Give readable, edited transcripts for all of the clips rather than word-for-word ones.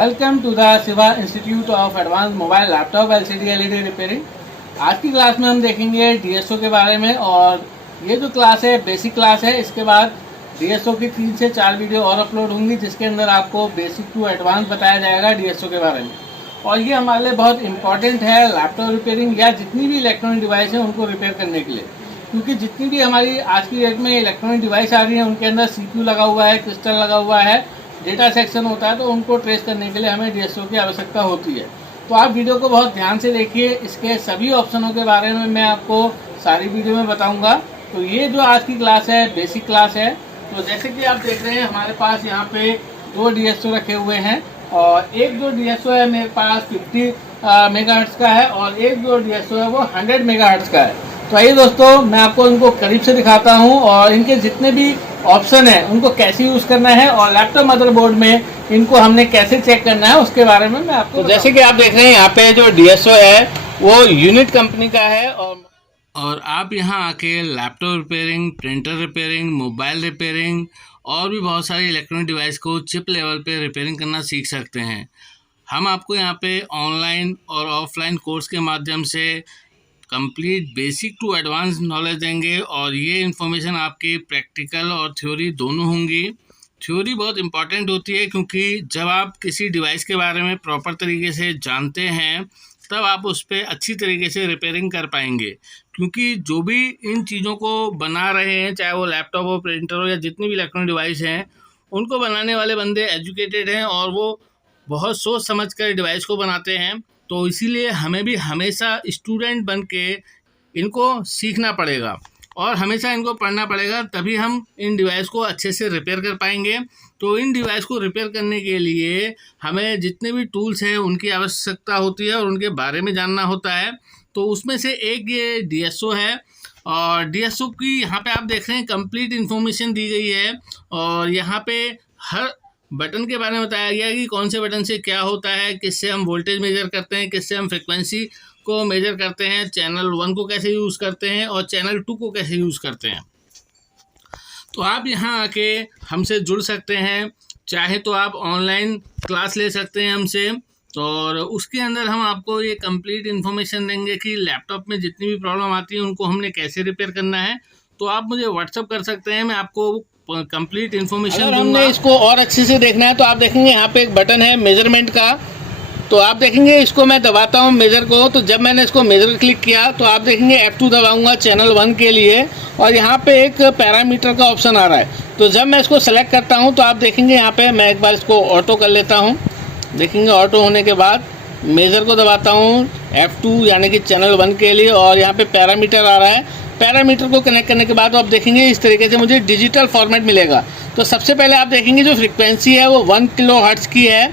Welcome to the Shiva institute of advance mobile laptop LCD LED repairing. आज की class में हम देखेंगे डीएसओ के बारे में। और ये जो क्लास है बेसिक क्लास है। इसके बाद डीएसओ की 3 से 4 वीडियो और अपलोड होंगी जिसके अंदर आपको बेसिक टू एडवांस बताया जाएगा डीएसओ के बारे में। और ये हमारे लिए बहुत इंपॉर्टेंट है लैपटॉप रिपेयरिंग या जितनी भी इलेक्ट्रॉनिक डिवाइस है उनको रिपेयर करने के लिए, क्योंकि जितनी भी हमारी आज की डेट में इलेक्ट्रॉनिक डिवाइस आ रही है उनके अंदर सीपीयू लगा हुआ है, क्रिस्टल लगा हुआ है, डेटा सेक्शन होता है, तो उनको ट्रेस करने के लिए हमें डीएसओ की आवश्यकता होती है। तो आप वीडियो को बहुत ध्यान से देखिए, इसके सभी ऑप्शनों के बारे में मैं आपको सारी वीडियो में बताऊंगा। तो ये जो आज की क्लास है बेसिक क्लास है। तो जैसे कि आप देख रहे हैं हमारे पास यहाँ पे 2 डीएसओ रखे हुए हैं और एक जो डीएसओ है मेरे पास 50 मेगाहर्ट्ज का है और एक जो डीएसओ है वो 100 मेगाहर्ट्ज का है। तो आइए दोस्तों मैं आपको इनको करीब से दिखाता हूँ और इनके जितने भी ऑप्शन है उनको कैसे यूज करना है और लैपटॉप मदरबोर्ड में इनको हमने कैसे चेक करना है उसके बारे में मैं आपको। तो जैसे कि आप देख रहे हैं यहाँ पे जो डीएसओ है वो यूनिट कंपनी का है और आप यहाँ आके laptop repairing, printer repairing, mobile repairing और भी बहुत सारी इलेक्ट्रॉनिक डिवाइस को चिप लेवल पे रिपेयरिंग करना सीख सकते हैं। हम आपको यहाँ पे ऑनलाइन और ऑफलाइन कोर्स के माध्यम से complete basic to advance knowledge देंगे और ये इन्फॉर्मेशन आपकी प्रैक्टिकल और थ्योरी दोनों होंगी। थ्योरी बहुत इंपॉर्टेंट होती है क्योंकि जब आप किसी डिवाइस के बारे में प्रॉपर तरीके से जानते हैं तब आप उस पर अच्छी तरीके से रिपेयरिंग कर पाएंगे, क्योंकि जो भी इन चीज़ों को बना रहे हैं, चाहे वो लैपटॉप हो, प्रिंटर हो या जितनी भी इलेक्ट्रॉनिक डिवाइस हैं, उनको बनाने वाले बंदे एजुकेटेड हैं और वो बहुत सोच समझ कर डिवाइस को बनाते हैं। तो इसीलिए हमें भी हमेशा स्टूडेंट बन के इनको सीखना पड़ेगा और हमेशा इनको पढ़ना पड़ेगा, तभी हम इन डिवाइस को अच्छे से रिपेयर कर पाएंगे। तो इन डिवाइस को रिपेयर करने के लिए हमें जितने भी टूल्स हैं उनकी आवश्यकता होती है और उनके बारे में जानना होता है। तो उसमें से एक ये डीएसओ है और डीएसओ की यहाँ पे आप देख रहे हैं कंप्लीट इन्फॉर्मेशन दी गई है और यहाँ पे हर बटन के बारे में बताया गया है कि कौन से बटन से क्या होता है, किससे हम वोल्टेज मेजर करते हैं, किससे हम फ्रिक्वेंसी को मेजर करते हैं, चैनल 1 को कैसे यूज़ करते हैं और चैनल 2 को कैसे यूज़ करते हैं। तो आप यहाँ आके हमसे जुड़ सकते हैं, चाहे तो आप ऑनलाइन क्लास ले सकते हैं हमसे और उसके अंदर हम आपको ये कंप्लीट इन्फॉर्मेशन देंगे कि लैपटॉप में जितनी भी प्रॉब्लम आती है उनको हमने कैसे रिपेयर करना है। तो आप मुझे व्हाट्सअप कर सकते हैं, मैं आपको कंप्लीट इन्फॉर्मेशन दूंगा। हमने इसको और अच्छे से देखना है तो आप देखेंगे यहाँ पे एक बटन है मेजरमेंट का, तो आप देखेंगे इसको मैं दबाता हूँ मेजर को। तो जब मैंने इसको मेजर क्लिक किया तो आप देखेंगे F2 दबाऊंगा चैनल 1 के लिए और यहाँ पे एक पैरामीटर का ऑप्शन आ रहा है। तो जब मैं इसको सेलेक्ट करता हूँ तो आप देखेंगे यहाँ पे मैं एक बार इसको ऑटो कर लेता हूँ। देखेंगे ऑटो होने के बाद मेजर को दबाता हूँ F2 यानी कि चैनल 1 के लिए और यहाँ पे पैरामीटर आ रहा है। पैरामीटर को कनेक्ट करने के बाद आप देखेंगे इस तरीके से मुझे डिजिटल फॉर्मेट मिलेगा। तो सबसे पहले आप देखेंगे जो फ्रीक्वेंसी है वो 1 किलोहर्ट्ज़ की है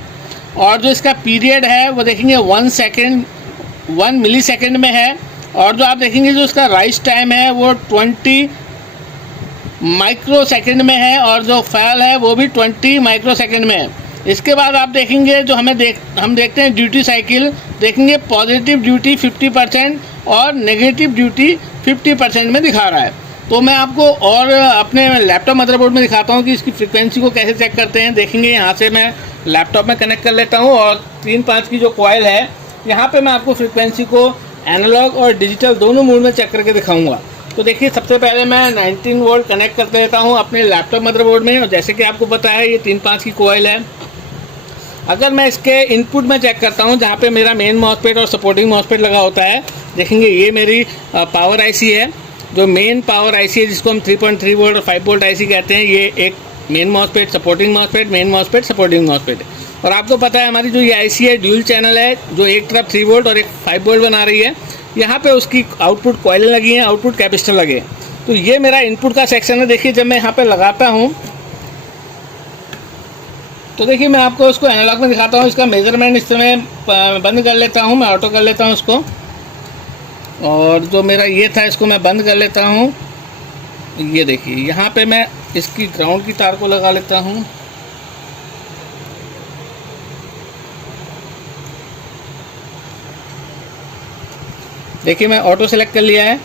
और जो इसका पीरियड है वो देखेंगे 1 मिली सेकेंड में है और जो आप देखेंगे जो इसका राइज टाइम है वो 20 माइक्रो सेकेंड में है और जो फैल है वो भी 20 माइक्रो सेकेंड में है। इसके बाद आप देखेंगे जो हम देखते हैं ड्यूटी साइकिल, देखेंगे पॉजिटिव ड्यूटी 50% और नेगेटिव ड्यूटी 50% में दिखा रहा है। तो मैं आपको और अपने लैपटॉप मदरबोर्ड में दिखाता हूँ कि इसकी फ्रीक्वेंसी को कैसे चेक करते हैं। देखेंगे यहाँ से मैं लैपटॉप में कनेक्ट कर लेता हूँ और 3-5 की जो कॉइल है यहाँ पे मैं आपको फ्रीक्वेंसी को एनालॉग और डिजिटल दोनों मोड में चेक करके दिखाऊंगा। तो देखिए सबसे पहले मैं 19 वोल्ट कनेक्ट कर देता हूँ अपने लैपटॉप मदरबोर्ड में और जैसे कि आपको पता है ये 3-5 की कॉइल है। अगर मैं इसके इनपुट में चेक करता हूँ जहाँ पे मेरा मेन मॉसफेट और सपोर्टिंग मॉसफेट लगा होता है, देखेंगे ये मेरी पावर आईसी है, जो मेन पावर आईसी है जिसको हम 3.3 वोल्ट और 5 वोल्ट आईसी कहते हैं। ये एक main MOSFET, supporting MOSFET, main MOSFET, supporting MOSFET. और आपको पता है हमारी जो ये आईसी है ड्यूल चैनल है, जो एक तरफ 3 वोल्ट और एक 5 वोल्ट बना रही है। यहाँ पे उसकी आउटपुट कॉइलें लगी हैं, आउटपुट कैपेसिटर लगे हैं। तो ये मेरा इनपुट का सेक्शन है। देखिए जब मैं यहाँ पे लगाता हूँ तो देखिए मैं आपको उसको एनालॉग में दिखाता हूँ। इसका मेजरमेंट इस समय बंद कर लेता हूँ, मैं ऑटो कर लेता हूँ इसको और जो मेरा ये था इसको मैं बंद कर लेता हूँ। ये देखिए यहाँ पे मैं इसकी ग्राउंड की तार को लगा लेता हूँ। देखिए मैं ऑटो सेलेक्ट कर लिया है।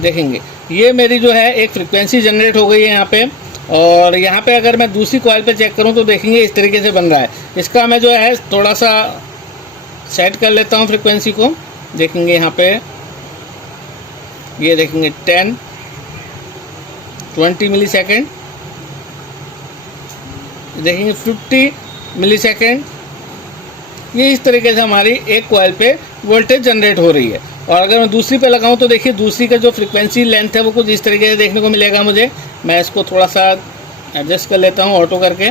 देखेंगे ये मेरी जो है एक फ्रीक्वेंसी जनरेट हो गई है यहाँ पे और यहाँ पे अगर मैं दूसरी कॉइल पे चेक करूँ तो देखेंगे इस तरीके से बन रहा है। इसका मैं जो है थोड़ा सा सेट कर लेता हूँ फ्रिक्वेंसी को। देखेंगे यहाँ पे ये देखेंगे 10 20 मिली सेकेंड, देखेंगे 50 मिली सेकेंड। ये इस तरीके से हमारी एक कॉइल पे वोल्टेज जनरेट हो रही है। और अगर मैं दूसरी पे लगाऊं तो देखिए दूसरी का जो फ्रिक्वेंसी लेंथ है वो कुछ इस तरीके से देखने को मिलेगा मुझे। मैं इसको थोड़ा सा एडजस्ट कर लेता हूं ऑटो करके।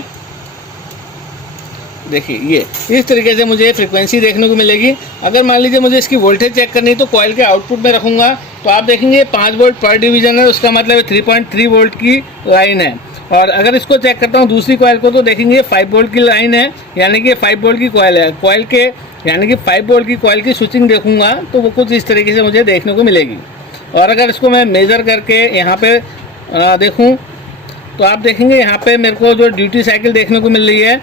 देखिए ये इस तरीके से मुझे फ्रिक्वेंसी देखने को मिलेगी। अगर मान लीजिए मुझे इसकी वोल्टेज चेक करनी है तो कॉइल के आउटपुट में रखूँगा तो आप देखेंगे 5 वोल्ट पर डिवीज़न है, उसका मतलब 3.3 वोल्ट की लाइन है। और अगर इसको चेक करता हूँ दूसरी कॉइल को तो देखेंगे 5 वोल्ट की लाइन है, यानी कि 5 वोल्ट की कॉइल है। कॉइल के यानी कि 5 वोल्ट की कॉइल की स्विचिंग देखूंगा तो वो कुछ इस तरीके से मुझे देखने को मिलेगी। और अगर इसको मैं मेज़र करके यहाँ पे देखूँ तो आप देखेंगे यहाँ पे मेरे को जो ड्यूटी साइकिल देखने को मिल रही है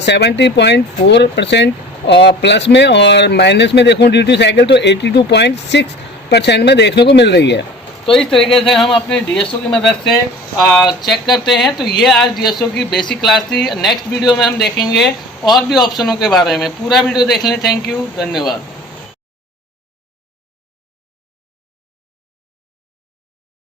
70.4% और प्लस में, और माइनस में देखूँ ड्यूटी साइकिल तो 82.6% में देखने को मिल रही है। तो इस तरीके से हम अपने डीएसओ की मदद से चेक करते हैं। तो ये आज डीएसओ की बेसिक क्लास थी। नेक्स्ट वीडियो में हम देखेंगे और भी ऑप्शनों के बारे में। पूरा वीडियो देखने थैंक यू, धन्यवाद।